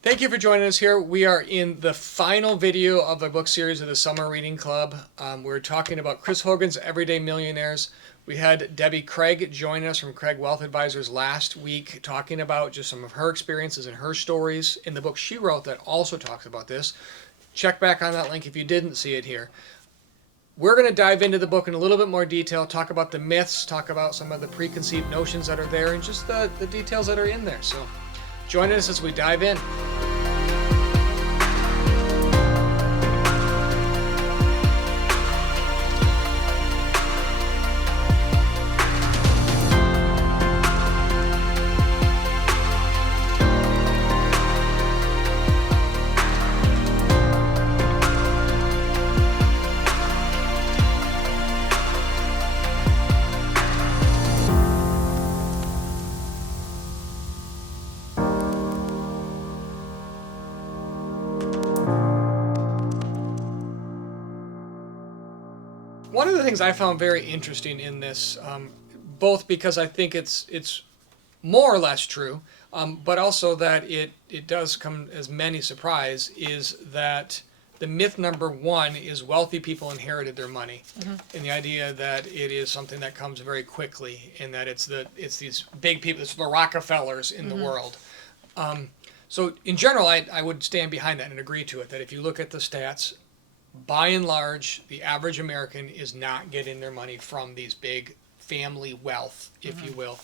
Thank you for joining us here. We are in the final video of the book series of the Summer Reading Club. We're talking about Chris Hogan's Everyday Millionaires. We had Debbie Craig join us from Craig Wealth Advisors last week, talking about just some of her experiences and her stories in the book she wrote that also talks about this. Check back on that link if you didn't see it here. We're going to dive into the book in a little bit more detail, talk about the myths, talk about some of the preconceived notions that are there, and just the details that are in there. So join us as we dive in. One of the things I found very interesting in this, both because I think it's more or less true, but also that it does come as many surprise, is that the myth number one is wealthy people inherited their money, and the idea that it is something that comes very quickly, and that it's these big people, it's the Rockefellers in the world. So in general, I would stand behind that and agree to it, that if you look at the stats, by and large, the average American is not getting their money from these big family wealth, if you will.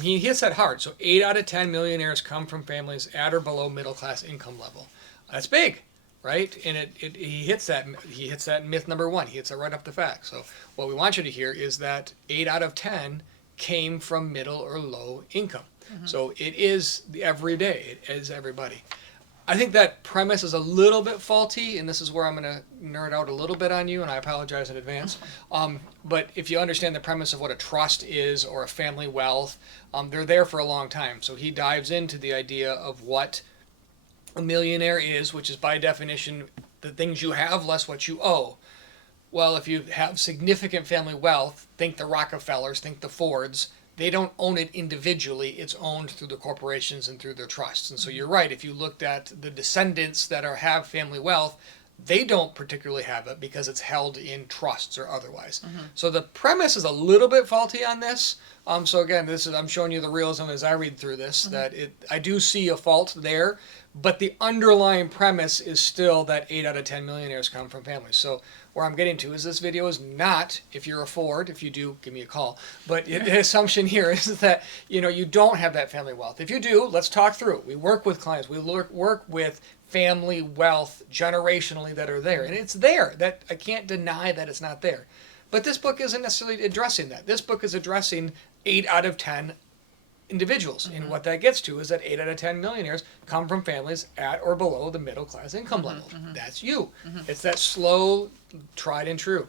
He hits that hard. So 8 out of 10 millionaires come from families at or below middle class income level. That's big, right? And he hits that myth number one. He hits it right off the fact. So what we want you to hear is that 8 out of 10 came from middle or low income. So it is the everyday. It is everybody. I think that premise is a little bit faulty, and this is where I'm going to nerd out a little bit on you, and I apologize in advance. But if you understand the premise of what a trust is or a family wealth, they're there for a long time. So he dives into the idea of what a millionaire is, which is by definition the things you have less what you owe. Well, if you have significant family wealth, think the Rockefellers, think the Fords. They don't own it individually. It's owned through the corporations and through their trusts. And so you're right. If you looked at the descendants that have family wealth, they don't particularly have it because it's held in trusts or otherwise. So the premise is a little bit faulty on this. So again, I'm showing you the realism as I read through this, that I do see a fault there, but the underlying premise is still that 8 out of 10 millionaires come from families. So where I'm getting to is this video is not, if you're a Ford, if you do, give me a call. But the assumption here is that you don't have that family wealth. If you do, let's talk through it. We work with clients. We work with family wealth generationally that are there. And it's there. That I can't deny that it's not there. But this book isn't necessarily addressing that. This book is addressing 8 out of 10 individuals. And what that gets to is that 8 out of 10 millionaires come from families at or below the middle class income level. That's you. It's that slow, tried and true.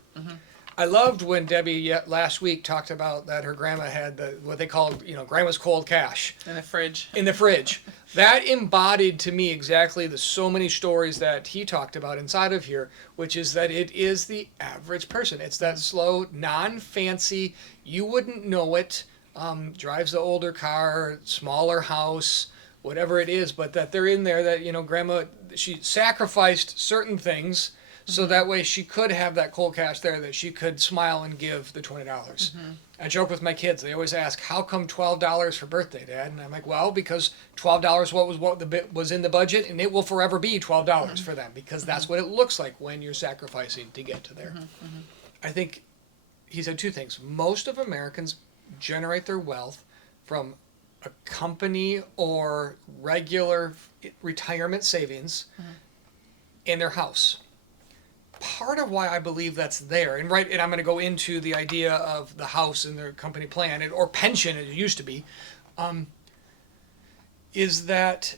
I loved when Debbie last week talked about that her grandma had what they called, grandma's cold cash. In the fridge. In the fridge. That embodied to me exactly so many stories that he talked about inside of here, which is that it is the average person. It's that slow, non-fancy, you wouldn't know it, drives the older car, smaller house, whatever it is, but that they're in there that, grandma, she sacrificed certain things so that way she could have that cold cash there that she could smile and give the $20. I joke with my kids. They always ask, how come $12 for birthday, Dad? And I'm like, well, because $12 was in the budget, and it will forever be $12 for them, because that's what it looks like when you're sacrificing to get to there. I think he said two things. Most of Americans generate their wealth from a company or regular retirement savings in their house. Part of why I believe that's there, and I'm going to go into the idea of the house and their company plan, or pension, as it used to be, is that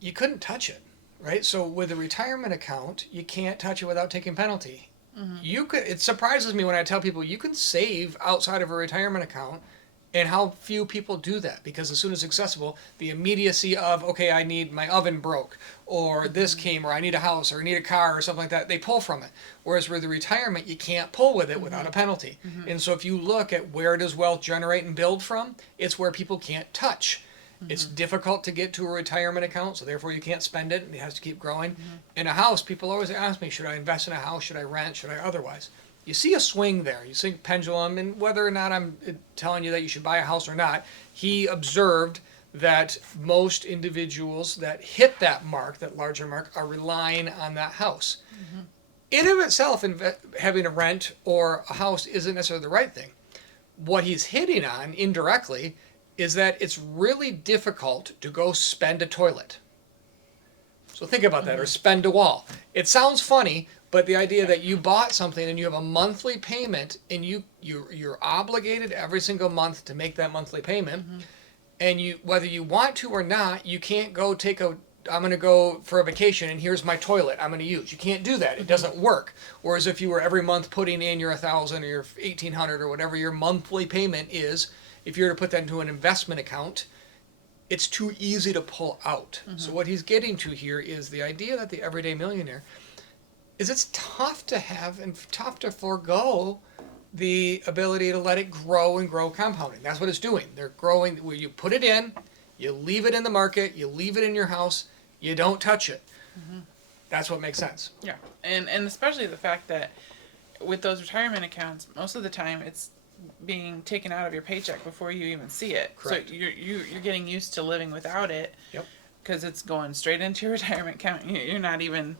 you couldn't touch it, right? So with a retirement account, you can't touch it without taking penalty. It surprises me when I tell people you can save outside of a retirement account, and how few people do that, because as soon as accessible, the immediacy of, okay, I need, my oven broke, or this came, or I need a house, or I need a car, or something like that, they pull from it. Whereas with the retirement, you can't pull with it without a penalty. And so if you look at where does wealth generate and build from, it's where people can't touch. It's difficult to get to a retirement account, so therefore you can't spend it, and it has to keep growing. In a house, people always ask me, should I invest in a house? Should I rent? Should I otherwise? You see a swing there. You see a pendulum, and whether or not I'm telling you that you should buy a house or not, he observed that most individuals that hit that mark, that larger mark, are relying on that house. In of itself, having a rent or a house isn't necessarily the right thing. What he's hitting on indirectly is that it's really difficult to go spend a toilet. So think about that, or spend a wall. It sounds funny, but the idea that you bought something and you have a monthly payment, and you're obligated every single month to make that monthly payment, and you, whether you want to or not, you can't go I'm going to go for a vacation and here's my toilet I'm going to use. You can't do that. It doesn't work. Whereas if you were every month putting in your 1,000 or your 1,800 or whatever your monthly payment is, if you were to put that into an investment account, it's too easy to pull out. So what he's getting to here is the idea that the everyday millionaire is, it's tough to have and tough to forego the ability to let it grow and grow compounding. That's what it's doing. They're growing. Where you put it in, you leave it in the market, you leave it in your house, you don't touch it. That's what makes sense. Yeah, and especially the fact that with those retirement accounts, most of the time it's being taken out of your paycheck before you even see it. Correct. So you're getting used to living without it. Yep. Because it's going straight into your retirement account. You're not even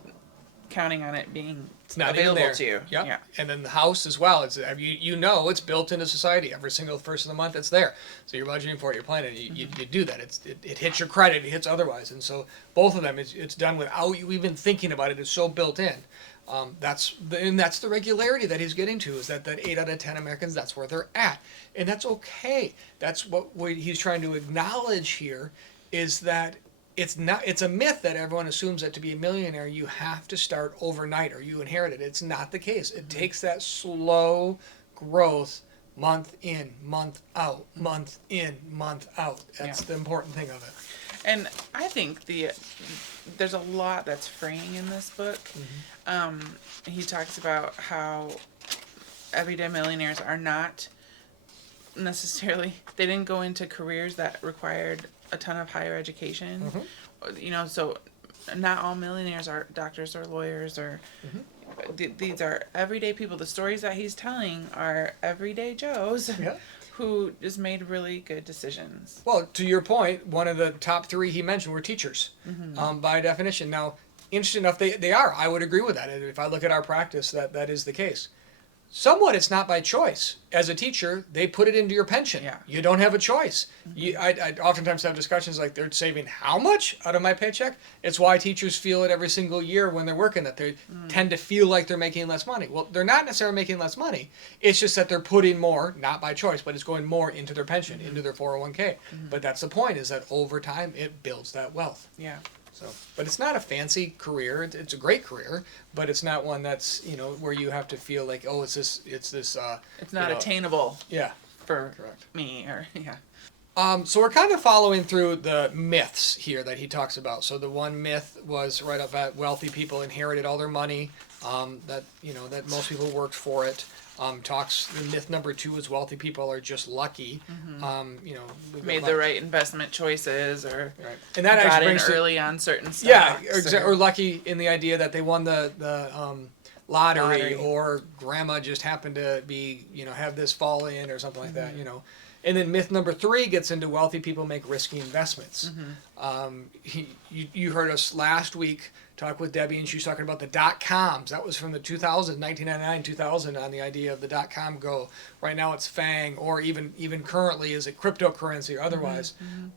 counting on it being It's not available even there. to you. Yep. Yeah. And then the house as well. It's it's built into society. Every single first of the month, it's there. So you're budgeting for it. You're planning. You do that. It hits your credit. It hits otherwise. And so both of them, it's done without you even thinking about it. It's so built in. That's the regularity that he's getting to. Is that 8 out of 10 Americans? That's where they're at, and that's okay. That's what he's trying to acknowledge here. Is that it's a myth that everyone assumes that to be a millionaire you have to start overnight or you inherit it. It's not the case. It takes that slow growth, month in, month out, month in, month out. That's the important thing of it. And I think there's a lot that's freeing in this book. He talks about how everyday millionaires are not necessarily, they didn't go into careers that required a ton of higher education. So not all millionaires are doctors or lawyers or these are everyday people. The stories that he's telling are everyday Joes who just made really good decisions. Well, to your point, one of the top 3 he mentioned were teachers, by definition. Now, interesting enough, they are. I would agree with that. If I look at our practice, that is the case. Somewhat, it's not by choice. As a teacher, they put it into your pension. Yeah. You don't have a choice. I oftentimes have discussions like, they're saving how much out of my paycheck? It's why teachers feel it every single year when they're working, that they tend to feel like they're making less money. Well, they're not necessarily making less money. It's just that they're putting more, not by choice, but it's going more into their pension, into their 401k. But that's the point, is that over time, it builds that wealth. Yeah. So, but it's not a fancy career. It's a great career, but it's not one that's, where you have to feel like, oh, it's this. It's not attainable. Yeah. For correct. Me or yeah. So we're kind of following through the myths here that he talks about. So the one myth was right up at wealthy people inherited all their money. That most people worked for it. The myth number 2 is wealthy people are just lucky. Made the right investment choices, or right. And that got actually in brings early on certain stocks. or lucky in the idea that they won the lottery, or grandma just happened to be have this fall in or something like that. And then myth number 3 gets into wealthy people make risky investments. You heard us last week talk with Debbie, and she was talking about the dot-coms. That was from the 1999, 2000, on the idea of the dot-com go. Right now it's FANG, or even currently is it cryptocurrency or otherwise.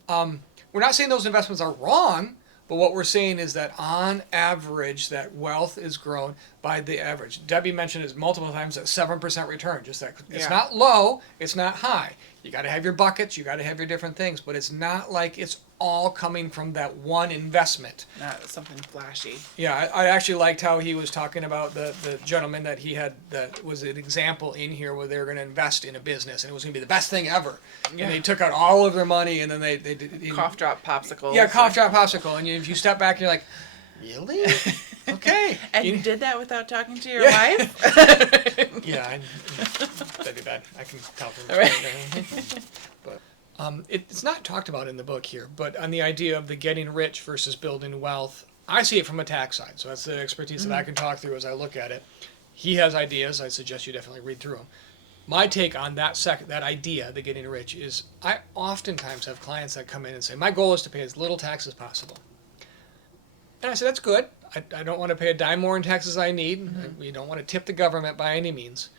We're not saying those investments are wrong, but what we're saying is that on average, that wealth is grown by the average. Debbie mentioned it multiple times, that 7% return. Just that it's not low, it's not high. You got to have your buckets, you got to have your different things, but it's not like it's all coming from that one investment. Not something flashy. Yeah, I actually liked how he was talking about the gentleman that he had, that was an example in here where they were going to invest in a business and it was going to be the best thing ever. Yeah. And they took out all of their money, and then they did cough drop popsicle. Yeah, cough drop popsicle. And if you step back, you're like, really? Okay. And you did that without talking to your wife? Yeah, that'd be bad. I can tell from right. But It's not talked about in the book here, but on the idea of the getting rich versus building wealth, I see it from a tax side. So that's the expertise that I can talk through as I look at it. He has ideas. I suggest you definitely read through them. My take on that idea, the getting rich, is I oftentimes have clients that come in and say, my goal is to pay as little tax as possible. And I say, that's good. I don't want to pay a dime more in taxes than I need. We don't want to tip the government by any means.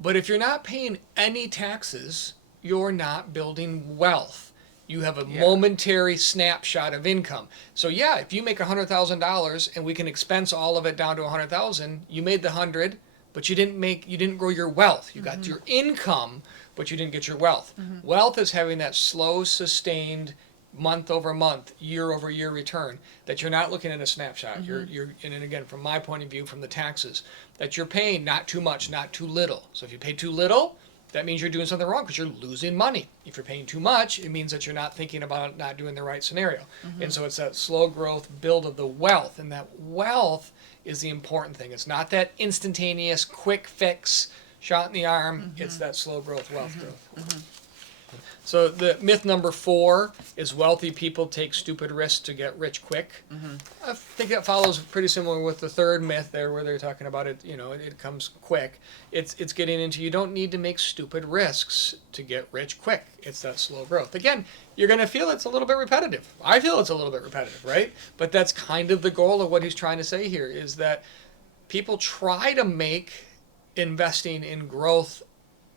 But if you're not paying any taxes, you're not building wealth. You have a momentary snapshot of income. So yeah, if you make $100,000 and we can expense all of it down to $100,000, you made the 100, but you didn't grow your wealth. You got your income, but you didn't get your wealth. Wealth is having that slow, sustained, month over month, year over year return, that you're not looking at a snapshot. You're and again, from my point of view, from the taxes, that you're paying not too much, not too little. So if you pay too little, that means you're doing something wrong because you're losing money. If you're paying too much, it means that you're not thinking about not doing the right scenario. And so it's that slow growth build of the wealth, and that wealth is the important thing. It's not that instantaneous, quick fix, shot in the arm. It's that slow growth, wealth growth. So the myth number 4 is wealthy people take stupid risks to get rich quick. I think that follows pretty similar with the third myth there, where they're talking about it. It comes quick. It's getting into, you don't need to make stupid risks to get rich quick. It's that slow growth. Again, you're going to feel it's a little bit repetitive. I feel it's a little bit repetitive, right? But that's kind of the goal of what he's trying to say here, is that people try to make investing in growth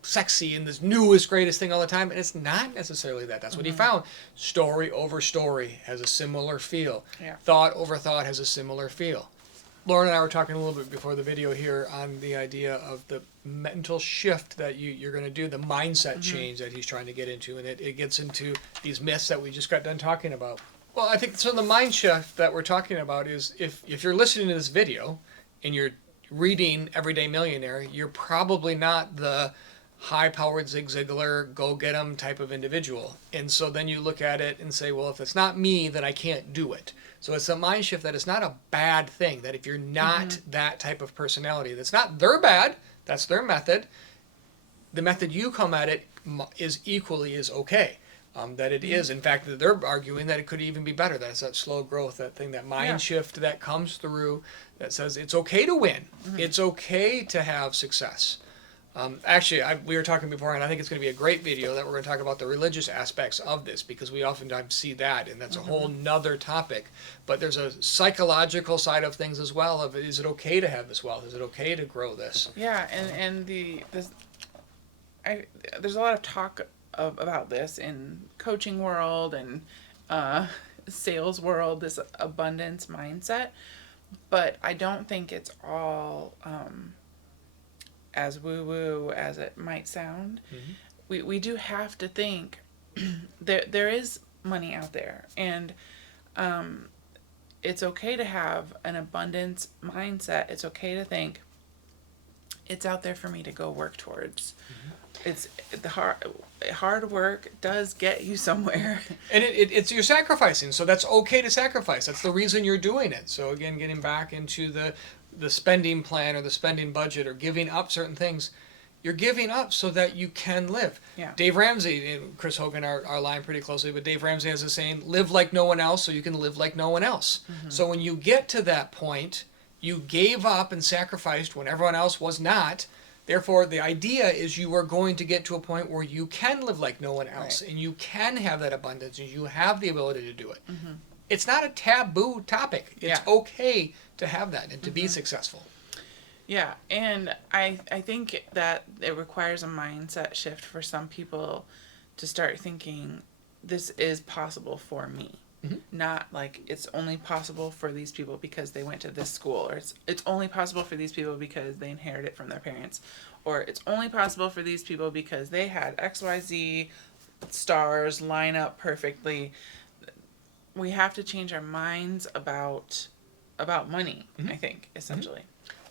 sexy and this newest, greatest thing all the time, and it's not necessarily that. That's what he found. Story over story has a similar feel. Thought over thought has a similar feel. Lauren and I were talking a little bit before the video here on the idea of the mental shift that you're going to do, the mindset change that he's trying to get into, and it gets into these myths that we just got done talking about. Well, I think so. The mind shift that we're talking about is if you're listening to this video and you're reading Everyday Millionaire, you're probably not the high-powered Zig Ziglar, go-get-em type of individual. And so then you look at it and say, well, if it's not me, then I can't do it. So it's a mind shift that it's not a bad thing, that if you're not that type of personality, that's not their bad, that's their method. The method you come at it is equally as okay. That it is, in fact, that they're arguing that it could even be better. That it's that slow growth, that thing, that mind shift that comes through that says it's okay to win. It's okay to have success. Actually, we were talking before, and I think it's going to be a great video that we're going to talk about the religious aspects of this, because we oftentimes see that, and that's a whole nother topic. But there's a psychological side of things as well. Of is it okay to have this wealth? Is it okay to grow this? Yeah, and there's a lot of talk about this in coaching world and sales world, this abundance mindset, but I don't think it's all as woo-woo as it might sound. We do have to think there is money out there, and it's okay to have an abundance mindset. It's okay to think it's out there for me to go work towards. It's the hard work does get you somewhere, and it's you're sacrificing, so that's okay to sacrifice. That's the reason you're doing it. So again, getting back into the spending plan or the spending budget or giving up certain things, you're giving up so that you can live. Dave Ramsey and Chris Hogan are aligned pretty closely, but Dave Ramsey has a saying, live like no one else so you can live like no one else. So when you get to that point, you gave up and sacrificed when everyone else was not. Therefore, the idea is you are going to get to a point where you can live like no one else, and you can have that abundance, and you have the ability to do it. It's not a taboo topic. It's okay to have that and to be successful. Yeah, and I think that it requires a mindset shift for some people to start thinking, this is possible for me. Not like it's only possible for these people because they went to this school, or it's only possible for these people because they inherited it from their parents, or it's only possible for these people because they had XYZ stars line up perfectly. We have to change our minds about money, I think, essentially.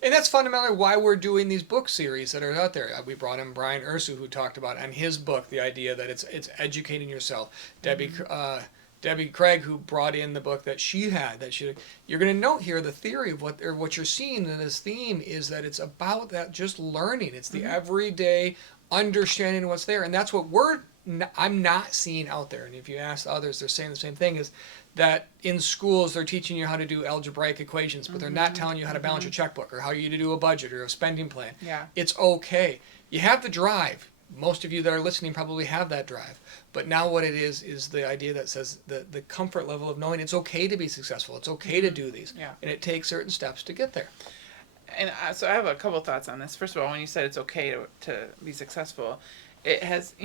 And that's fundamentally why we're doing these book series that are out there. We brought in Brian Ursu, who talked about in his book the idea that it's educating yourself. Debbie Craig, who brought in the book that she had, you're going to note here the theory of what you're seeing in this theme is that it's about that just learning. It's the everyday understanding what's there, and that's what we're I'm not seeing out there, and if you ask others, they're saying the same thing, is that in schools they're teaching you how to do algebraic equations, but they're not telling you how to balance your checkbook or how you to do a budget or a spending plan. Yeah. It's okay. You have the drive. Most of you that are listening probably have that drive. But now what it is the idea that says the comfort level of knowing it's okay to be successful. It's okay to do these. Yeah. And it takes certain steps to get there. And so I have a couple thoughts on this. First of all, when you said it's okay to be successful, it has,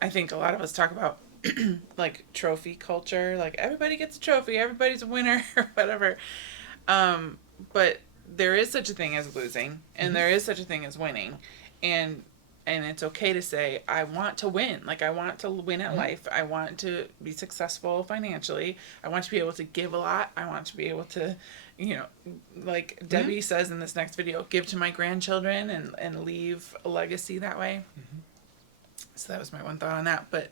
I think a lot of us talk about like trophy culture, like everybody gets a trophy, everybody's a winner or whatever. But there is such a thing as losing, and there is such a thing as winning. And it's okay to say, I want to win. Like, I want to win at life. I want to be successful financially. I want to be able to give a lot. I want to be able to, like Debbie says in this next video, give to my grandchildren and leave a legacy that way. So that was my one thought on that. But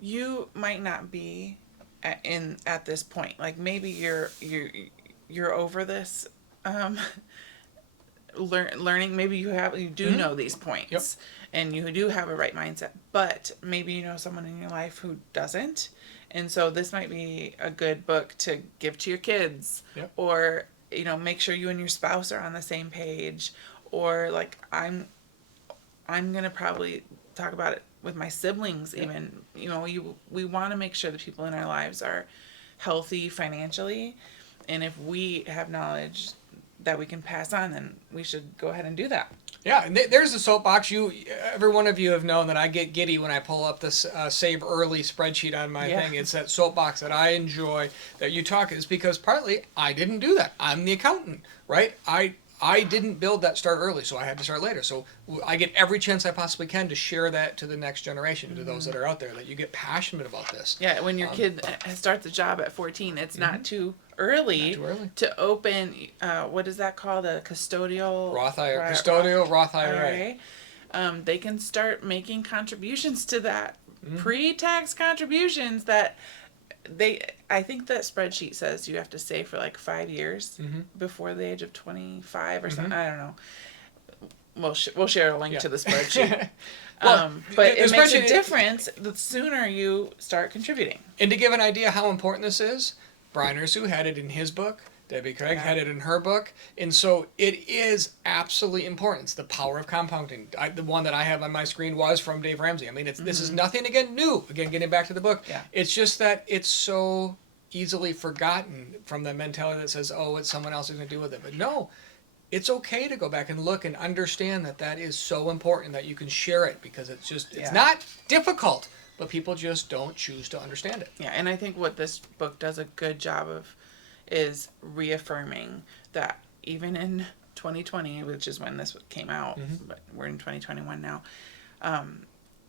you might not be at this point. Like, maybe you're over this learning. Maybe you do know these points, and you do have a right mindset, but maybe you know someone in your life who doesn't, and so this might be a good book to give to your kids, or make sure you and your spouse are on the same page, or like I'm gonna probably talk about it with my siblings. Even we want to make sure the people in our lives are healthy financially, and if we have knowledge that we can pass on, then we should go ahead and do that. Yeah, and there's the soapbox. Every one of you have known that I get giddy when I pull up this Save Early spreadsheet on my thing. It's that soapbox that I enjoy that you talk. Is because partly I didn't do that. I'm the accountant, right? I didn't build that start early, so I had to start later. So I get every chance I possibly can to share that to the next generation, to those that are out there, that you get passionate about this. Yeah, when your kid starts a job at 14, it's not too early to open, what is that called? A custodial Roth IRA. Roth IRA. They can start making contributions to that, pre-tax contributions that I think that spreadsheet says you have to save for like 5 years before the age of 25 or something. I don't know. We'll share a link to the spreadsheet. But it makes a difference the sooner you start contributing. And to give an idea how important this is, Brian Ursu had it in his book. Debbie Craig had it in her book. And so it is absolutely important. It's the power of compounding. The one that I have on my screen was from Dave Ramsey. I mean, this is nothing, new. Again, getting back to the book. Yeah. It's just that it's so easily forgotten from the mentality that says, oh, it's someone else who's going to deal with it. But no, it's okay to go back and look and understand that is so important that you can share it, because it's not difficult, but people just don't choose to understand it. Yeah, and I think what this book does a good job of is reaffirming that even in 2020, which is when this came out, but we're in 2021 now,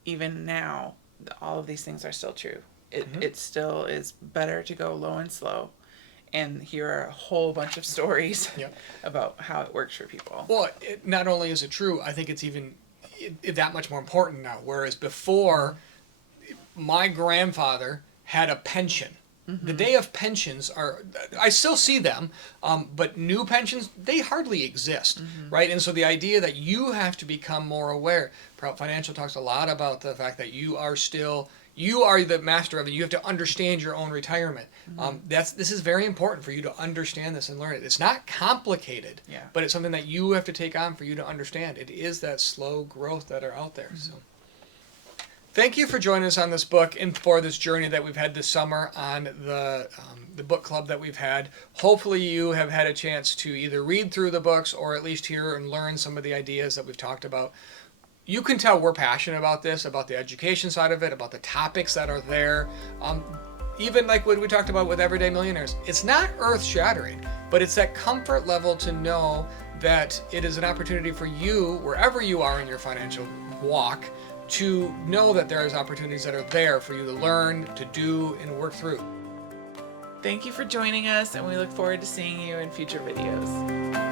even now, all of these things are still true. It still is better to go low and slow, and here are a whole bunch of stories about how it works for people. Well, not only is it true, I think it's even that much more important now, whereas before, my grandfather had a pension. The day of pensions I still see them, but new pensions, they hardly exist, right? And so the idea that you have to become more aware, Prout Financial talks a lot about the fact that you are the master of it. You have to understand your own retirement. This is very important for you to understand this and learn it. It's not complicated, but it's something that you have to take on for you to understand. It is that slow growth that are out there. So. Thank you for joining us on this book and for this journey that we've had this summer on the book club that we've had. Hopefully you have had a chance to either read through the books or at least hear and learn some of the ideas that we've talked about. You can tell we're passionate about this, about the education side of it, about the topics that are there. Even like what we talked about with Everyday Millionaires. It's not earth-shattering, but it's that comfort level to know that it is an opportunity for you, wherever you are in your financial walk, to know that there is opportunities that are there for you to learn, to do, and work through. Thank you for joining us, and we look forward to seeing you in future videos.